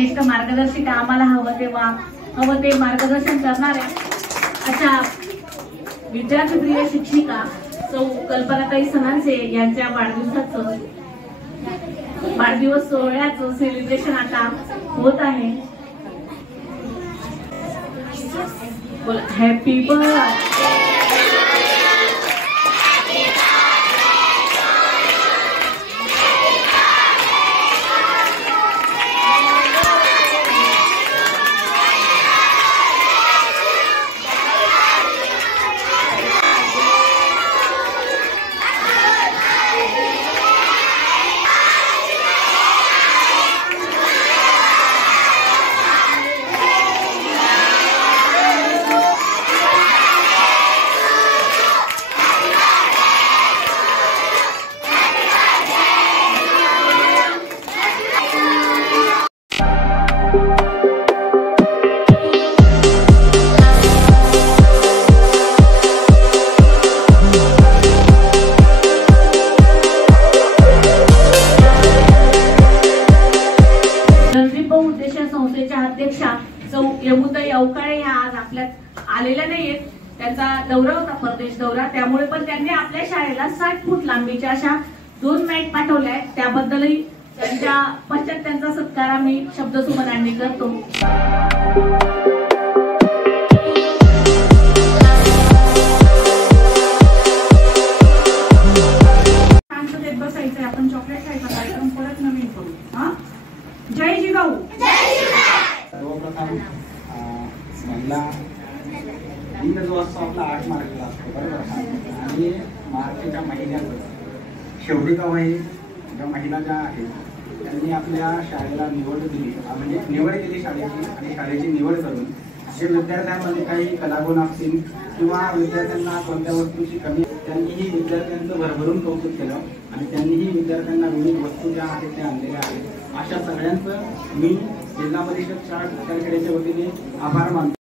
ज्येष्ठ मार्गदर्शिका आम्हाला हवं ते मार्गदर्शन करणाऱ्या अशा विद्यार्थीप्रिय शिक्षिका सौ कल्पनाताई सनांचे यांच्या वाढदिवस सोहळ्याचं सेलिब्रेशन आता होत आहे। बोला हॅपी बर्थडे। संस्थेच्या अध्यक्षा सौ यमुताई अवकाळे ह्या आज आपल्यात आलेल्या नाहीयेत। त्यांचा दौरा होता, परदेश दौरा, त्यामुळे पण त्यांनी आपल्या शाळेला 60 फूट लांबीच्या अशा 2 मॅट पाठवल्या आहेत। त्याबद्दलही त्यांच्या पश्चात त्यांचा सत्कार आम्ही शब्दसुमनांनी करतो। शांततेत बसायचंय, आपण चॉकलेट खायचा कार्यक्रम परत नवीन करू। हा, जय जिजाऊ। सर्वप्रथम महिला दिन जो असतो आपला 8 मार्चला असतो बरोबर, आणि मार्चच्या महिन्यात शेवटी ज्या महिला ज्या आहेत त्यांनी आपल्या शाळेला निवड दिली, म्हणजे निवड केली शाळेची, आणि शाळेची निवड करून जे विद्यार्थ्यांमध्ये काही कलागुण असतील किंवा विद्यार्थ्यांना कोणत्या वस्तूची कमी, त्यांनीही विद्यार्थ्यांचं भरभरून कौतुक केलं आणि त्यांनीही विद्यार्थ्यांना विविध वस्तू ज्या आहेत त्या आणलेल्या आहेत। अशा सगळ्यांचं मी जिल्हा परिषद शाळा खेड्याच्या वतीने आभार मानतो।